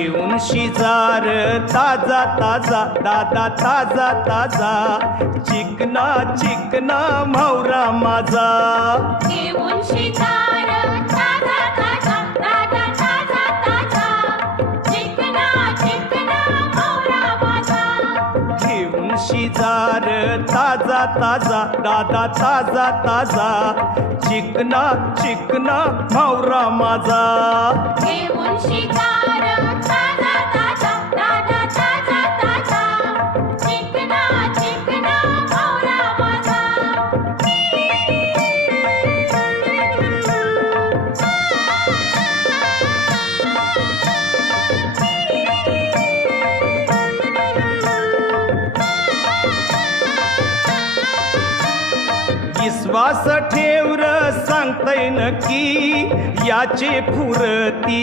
घेऊन शिजार ताजा ताजा दादा ताजा ताजा चिकना चिकना म्हावरा माझा घेऊन शिकार ताजा ताजा दादा ताजा ताजा चिकना चिकना म्हावरा माझा घेऊन शिजार ताजा ताजा दादा ताजा ताजा चिकना चिकना म्हावरा माझा घेऊन शिकार ताजा ताजा दादा ताजा ताजा चिकना चिकना म्हावरा माझा विश्वास ठेवर सांगतय नक्की याचे फुरती